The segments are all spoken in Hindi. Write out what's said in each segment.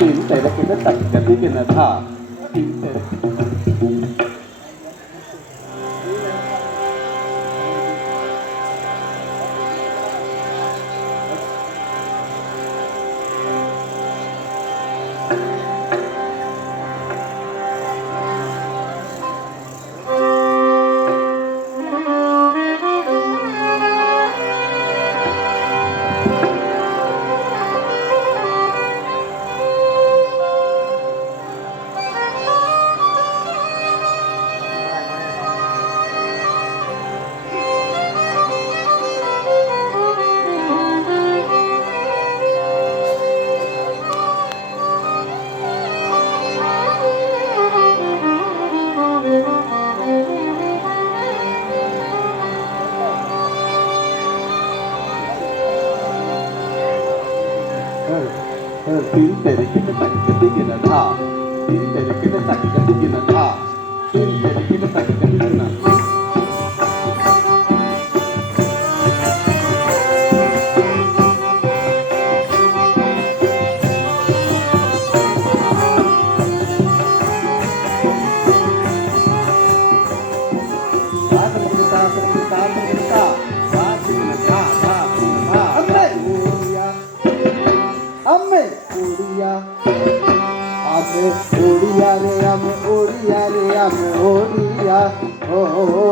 तीन तेरे किने तक गति के न था तीन तेरे तीन तेरे किने तक गति के न था तीन तेरे किने तक गति के न था तीन तेरे किने तक गति के न ओडिया रे आमे ओडिया रे आमे ओडिया ओ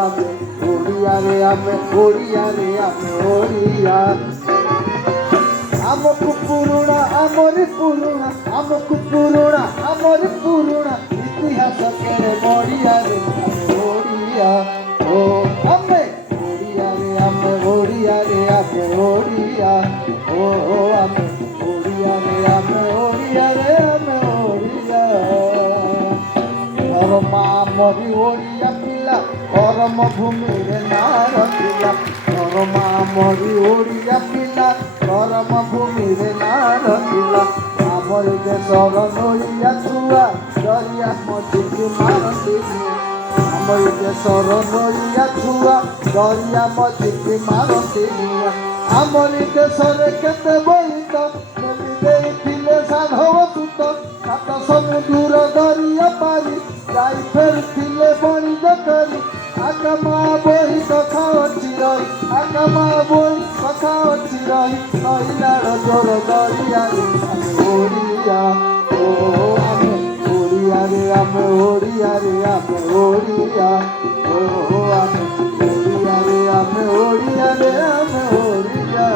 आमे ओडिया रे आमे ओडिया रे आमे ओडिया आमको पुरुणा आमरी पुरुणा आमको पुरुणा आमरी पुरुणा इतिहास केरे बड़िया रे आमे ओडिया ओ आमे ओडिया रे आमे ओडिया रे आमे ओडिया ओ आमे ओडिया रे आमे ओडिया रे आमे मरी ओडिया पिला करम भूमि रे नार पिला करम मरी ओडिया पिला करम भूमि रे नार पिला आमर देशर नैया छुआ दरिया मझिकी मारती आमर देशर नैया छुआ दरिया मझिकी मारती आमर देशरे केते बोईत मेली देइथिले साधव सुत सात समुद्र दरिया पारी যাই ফেরছিলে বণিজ করি আকামা বই কথা অছি রই আকামা বই কথা অছি রই নইলার জোর দরিয়ারে আমি ওড়িয়া ও আমি ওড়িয়া রে আমি ওড়িয়া রে আমি ওড়িয়া ও আমি ওড়িয়া রে আমি ওড়িয়া রে আমি ওড়িয়া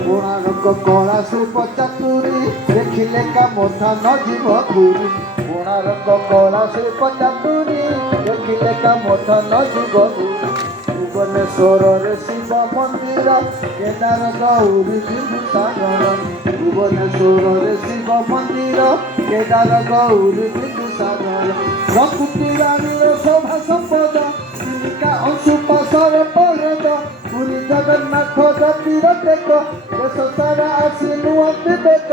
कोणार्क शिल्प चातुरी देखिले काम न जीव घूरी कोणार्क कला शिल्प चातुरी देखिले काम न जीव घूरी भुवनेश्वर रे शिव मंदिर केदार गौरी बिंदुसागर भुवनेश्वर रे शिव मंदिर केदार गौरी बिंदुसागर प्रकृति रानी शोभा संपद चिलिका अंशुपाशर पर्वत पुरी जगन्नाथ गतिर टेक देश सारा आसी नुअंती देख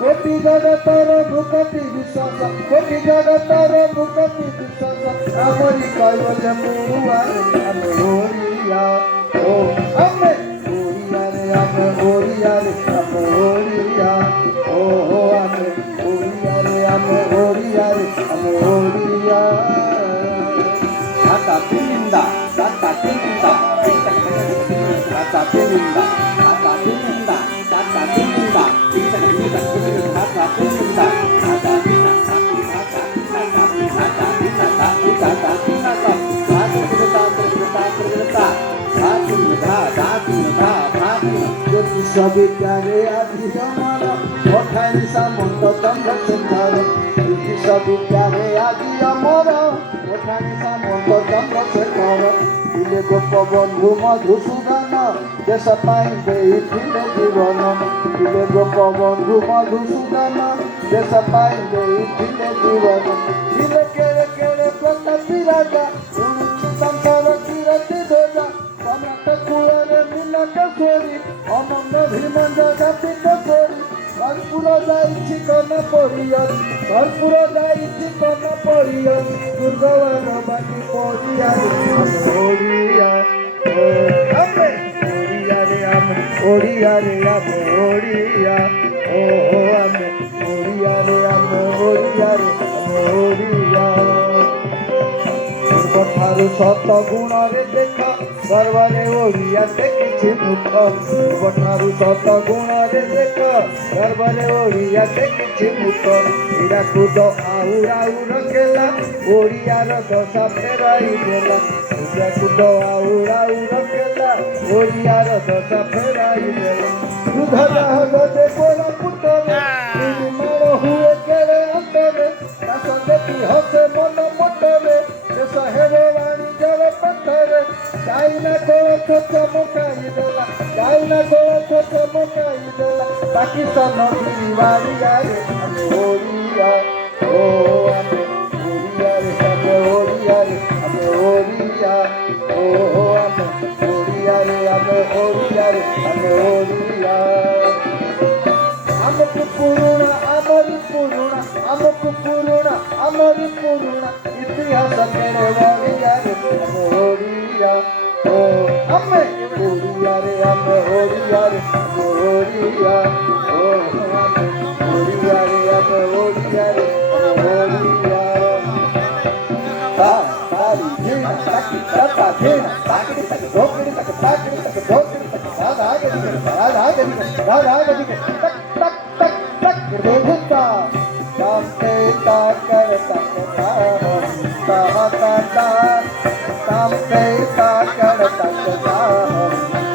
कोटि जगतर भूकति विश्वास कोटि जगतर भूकति विश्वास आमरी कैवल्य मुरुआ आमे ओडिया ओ आमे ओडिया रे आमे ओडिया रे आमे ओडिया ओ आमे ओडिया रे आमे ओडिया रे आमे Odia Kata pindah, kata pindah, kata pindah, kata pindah, kata pindah, bisa kita kata pindah, kata pindah, विश्वविद्यालय अधिगमन पठाई सामंत चंद्रशेखर विश्वविद्यालय आदि अमर पठाई सामंत चंद्रशेखर दिले गोप बंधु मधुसूदन देश पाई देइथिले जीवन दिले गोप बंधु मधुसूदन देश पाई देइथिले जीवन दिले केड़े केड़े प्रतापी राजा उड़ुची संसार कीरति ध्वजा कनक कूଳରେ কেশরী অনন্য ভীমন জগপিত করি কর্পূর যাইছি কন পরিয়ন কর্পূর যাইছি কন পরিয়ন দুর্গবান বাকি পড়িয়ারে ওড়িয়া ও আমি ওড়িয়ারে আমি ওড়িয়ারে আমি ওড়িয়া ও আমি ওড়িয়ারে আমি ওড়িয়ারে আমি ওড়িয়া ଠାରୁ ସତ ଗୁଣରେ ଦେଖ ଗର୍ବରେ ଓଡ଼ିଆଟେ କିଛି ମୁଖ ଠାରୁ ସତ ଗୁଣରେ ଦେଖ ଗର୍ବରେ ଓଡ଼ିଆଟେ କିଛି ମୁଖ ହୀରାକୁଦ ଆଉର କେଲା ଓଡ଼ିଆର ଦଶା ଫେରାଇ ଦେଲା ହୀରାକୁଦ ଆଉର କେଲା ଓଡ଼ିଆର ଦଶା ଫେରାଇ ଦେଲା ଦୁଧ ଜାହାଜରେ କୋରାପୁଟରେ ନିର୍ମାଣ ହୁଏ କେଡ଼େ ଅନ୍ତରେ ଚାଷ ଦେଖି ହସେ ମନ ମଟରେ ଶହେରେ ବାଣିଜ୍ୟର ପଥରେ ଚାଇନା କୋଳଥ ଚମକାଇ ଦେଲା ଚାଇନା କୋଳଥ ଚମକାଇ ଦେଲା ପାକିସ୍ତାନ ଗିରିବାରିଆରେ ଆମେ ଓଡ଼ିଆ ଓ ଆମେ ଓଡ଼ିଆରେ ଆମେ ଓଡ଼ିଆରେ ଆମେ ଓଡ଼ିଆ ଓ ଆମେ ଓଡ଼ିଆରେ ଆମେ ଓଡ଼ିଆରେ ଆମେ ଓଡ଼ିଆ ଆମକୁ ପୁରୁଣା ଆମରି ପୁରୁଣା ଆମକୁ ପୁରୁଣା ଆମରି ପୁରୁଣା ଇତିହାସ କେଡ଼େ ବଢ଼ିଆରେ ଆମେ ଓଡ଼ିଆ ଓ ଆମେ ଓଡ଼ିଆରେ ଆମେ ଓଡ଼ିଆରେ ଆମେ ଓଡ଼ିଆ ଓ ଆମେ ଓଡ଼ିଆରେ ଆମେ ଓଡ଼ିଆରେ ଆମେ ଓଡ଼ିଆ ତାରି ଝିଣା ତାକି ତାତା ଝିଣା ତାକିଡ଼ି ତାକି ଧୋକିଡ଼ି ତାକି ତାକିଡ଼ି ତାକି ଧୋକିଡ଼ି ତାକି ରାଧାଗଦିକେ ତକ୍ ତକ୍ ତକ୍ ତକ୍ ଦେଭୁତା କାମତେ ତାକର ତକତା ତାହତା କାମତେ ତାକର ତକତା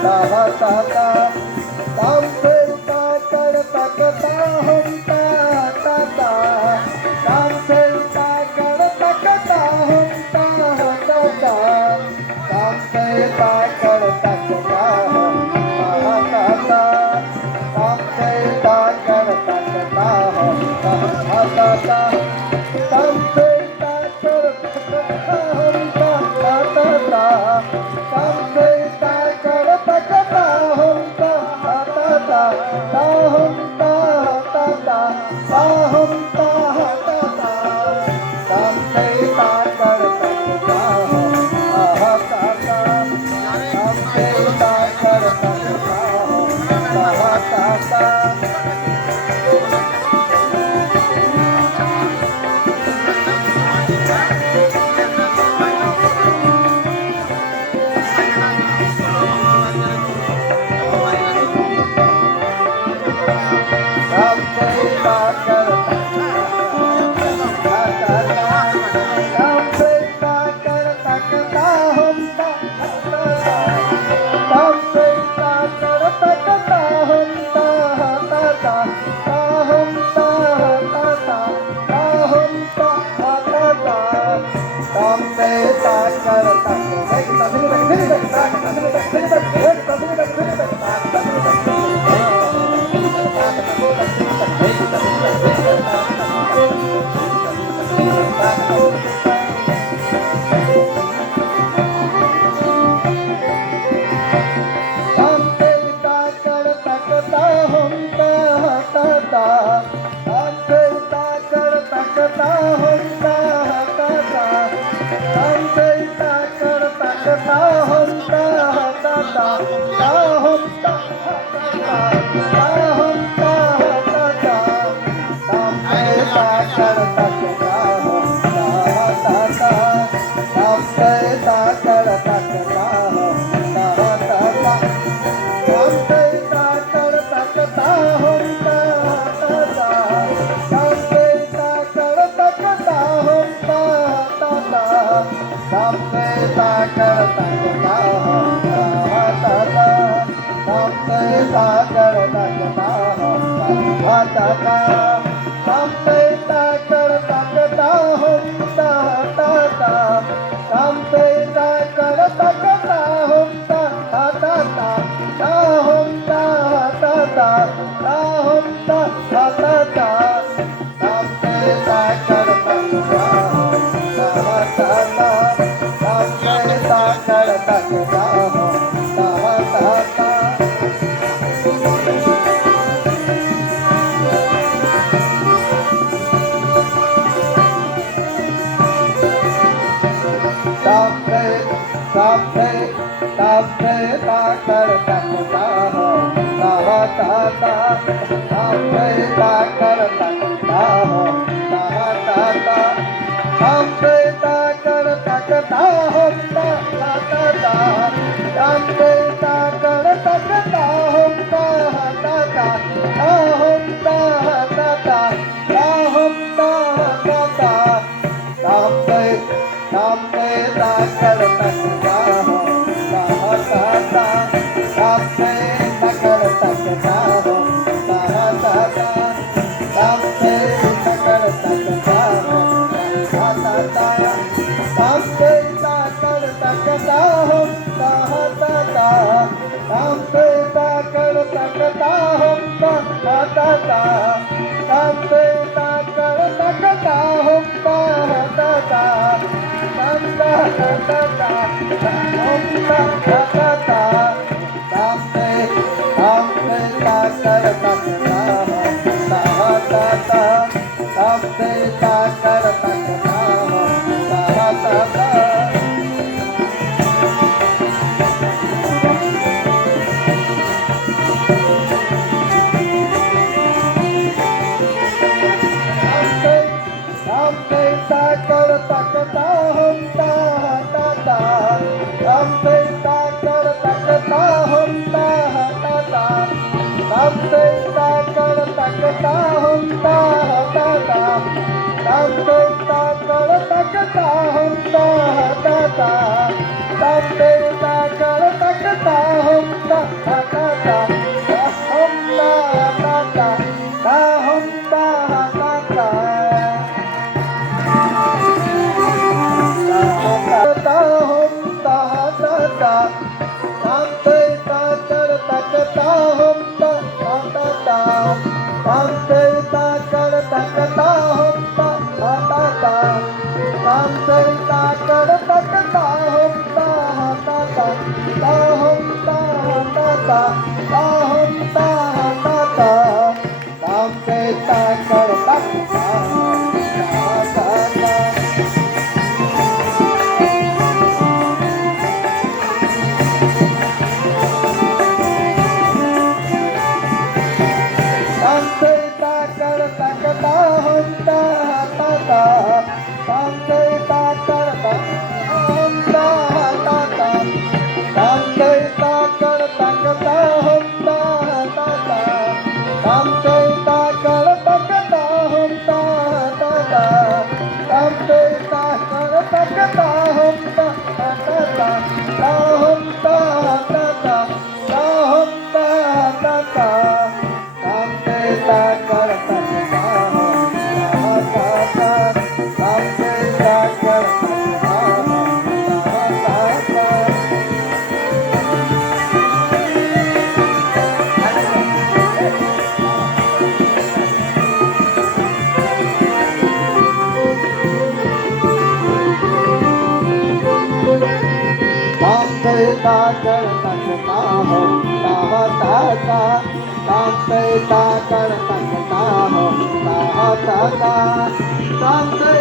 ତାହତା କାମତେ ତାକର ତକତା ହନ୍ତା ତାତା कामते ताकड़ तकता हंता हंता कामते ताकड़ तकता हंता कामते ताकड़ तकता हंता हंता कामते ताकड़ तकता हंता हंता कामते ताकड़ तकता हंता हंता हंता हंता हंता ta ta ta tam pe ta kar ta ta hum ta ta ta tam pe ta kar ta ta hum ta ta ta tam pe ta kar ta ta hum ta ta ta hum ta ta ta hum ta ta ta tam pe ta kar ta ta hum ta ta ta tam pe ta kar ta ta hum ta ta ta tam pe ta kar ta ta hum ta ta ta tam pe ta kar ta ta hum ta ta ta tam pe ta kar ta ta hum ta ta ta tam pe ta kar ta ta hum ta ta ta tam ta ta ta hum ta ta ta tam pe ta kar ta ta hum ta ta ta tam pe ta kar ta ta hum ta ta ta tam pe ta kar ta ta hum ta ta ta tam pe ta kar ta ta hum ta ta ta tam pe ta kar ta ta hum ta ta ta tam pe ta kar ta ta hum ta ta ta tam pe ta kar ta ta hum ta ta ta hum ta ta ta hum ta ta ta ta hum ta ta ta tam pe ta kar ta ta hum ta ta ta tam pe ta kar ta ta hum ta ta ta tam pe ta kar ta ta hum ta ta ta hum ta ta ta hum ta ta ta tam pe ta kar ta ta ta ta tam pe ta kar ta ta hum ta ta ta tam pe ta kar ta hum ta ta ta tam pe ta kar ta ta hum ta ta ta tam pe ta kar ta ta hum ta ta ta tam pe ta kar ta ta hum ta ta ta hum ta ta ta hum ta ta ta tam pe ta kar ta ta hum ta ta ta tam pe ta kar ta ta hum ta ta ta tam pe ta kar ta ta hum ta ta ta tam pe ta kar ta ta hum ta ta ta tam pe